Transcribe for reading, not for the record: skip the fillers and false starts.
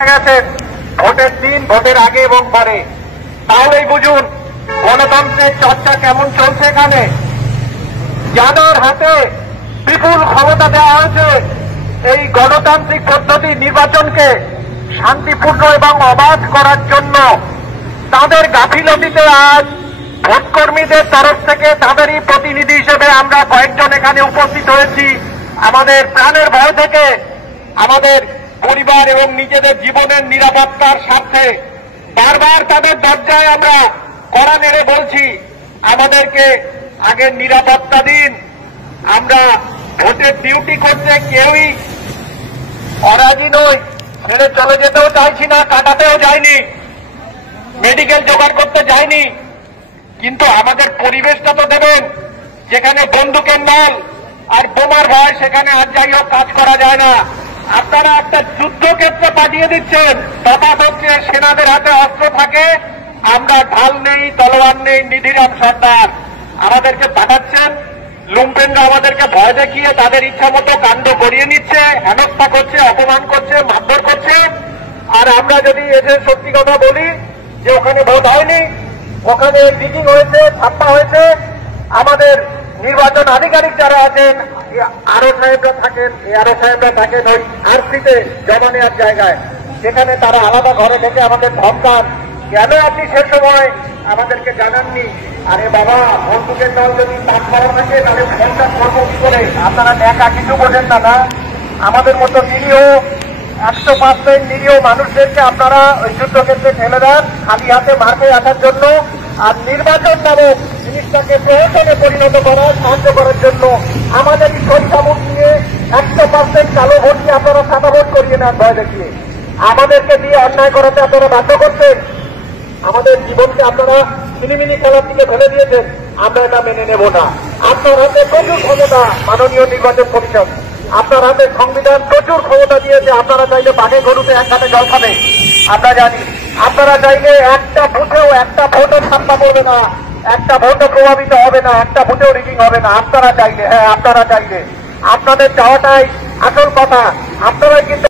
গেছেন ভোটের দিন, ভোটের আগে এবং পরে। তাহলেই বুঝুন গণতন্ত্রের চর্চা কেমন চলছে এখানে। যাদের হাতে বিপুল ক্ষমতা দেওয়া হয়েছে এই গণতান্ত্রিক পদ্ধতি নির্বাচনকে শান্তিপূর্ণ এবং অবাধ করার জন্য, তাদের গাফিলতিতে আজ ভোটকর্মীদের তরফ থেকে তাদেরই প্রতিনিধি হিসেবে আমরা কয়েকজন এখানে উপস্থিত হয়েছি। আমাদের প্রাণের ভয় থেকে, আমাদের পরিবার এবং নিজেদের জীবনের নিরাপত্তার স্বার্থে বারবার তাদের দরজায় আমরা কড়া নেড়ে বলছি, আমাদেরকে আগে নিরাপত্তা দিন। আমরা ভোটের ডিউটি করতে কেউই অরাজি নই, ছেড়ে চলে যেতেও চাইছি না, কাটাতেও যায়নি, মেডিকেল জোগাড় করতে যায়নি, কিন্তু আমাদের পরিবেশটা তো দেবেন। যেখানে বন্দুকের নল আর বোমার ভয়, সেখানে আর যাই হোক কাজ করা যায় না। আপনারা একটা যুদ্ধক্ষেত্রে পাঠিয়ে দিচ্ছেন, তফাৎ হচ্ছে সেনাদের হাতে অস্ত্র থাকে, আমরা ঢাল নেই, তলোয়ার নেই, নিধিরাম সর্দার। আমাদেরকে পাঠাচ্ছেন, লুম্পেনরা আমাদেরকে ভয় দেখিয়ে তাদের ইচ্ছা মতো কাণ্ড করিয়ে নিচ্ছে, হেনস্থা করছে, অপমান করছে, মারধর করছে। আর আমরা যদি এদের সত্যি কথা বলি যে ওখানে ভোট হয়নি, ওখানে মিটিং হয়েছে, ছাপ্পা হয়েছে, আমাদের নির্বাচন আধিকারিক যারা আছেন, আরো সাহেবরা থাকেন, আরো সাহেবরা থাকেন ওই আরসিতে জমা নেওয়ার জায়গায়, সেখানে তারা আলাদা ঘরে থেকে আমাদের ধমকান, কেন আপনি সে সময় আমাদেরকে জানাননি? আরে বাবা, বন্দুকের দল যদি পাঠ করা থাকে তাহলে ফোনটা করবো কি করে? আপনারা একা কিছু বোঝেন না। না, আমাদের মতো নিরীহ 100% নিরীহ মানুষদেরকে আপনারা ওই যুদ্ধক্ষেত্রে ঠেলে দেন খালি হাতে মারতে আসার জন্য। আর নির্বাচন নামক জিনিসটাকে প্রয়োজনে পরিণত করার সাহায্য করার জন্য আমাদেরই সংখ্যা ভোট নিয়ে 100% কালো ভোট দিয়ে আপনারা সাদা ভোট করিয়ে নেন ভয় দেখিয়ে। আমাদেরকে দিয়ে অন্যায় করাতে আপনারা বাধ্য করছেন। আমাদের জীবনকে আপনারা মিনিমিনি খেলার দিকে ফেলে দিয়েছেন, আমরা এটা মেনে নেব না। আপনার হাতে প্রচুর ক্ষমতা, মাননীয় নির্বাচন কমিশন, আপনার হাতে সংবিধান প্রচুর ক্ষমতা দিয়েছে। আপনারা চাইলে বাঘে গরুতে এক হাতে জল খাবে, আমরা জানি। আপনারা চাইলে একটা বুথেও একটা ভোটও ছাপ্পা পড়বে না, একটা ভোটও প্রভাবিত হবে না, একটা ভোটেও রিগিং হবে না। আপনারা চাইলে, হ্যাঁ আপনারা চাইলে, আপনাদের চাওয়াটাই আসল কথা। আপনারাই কিন্তু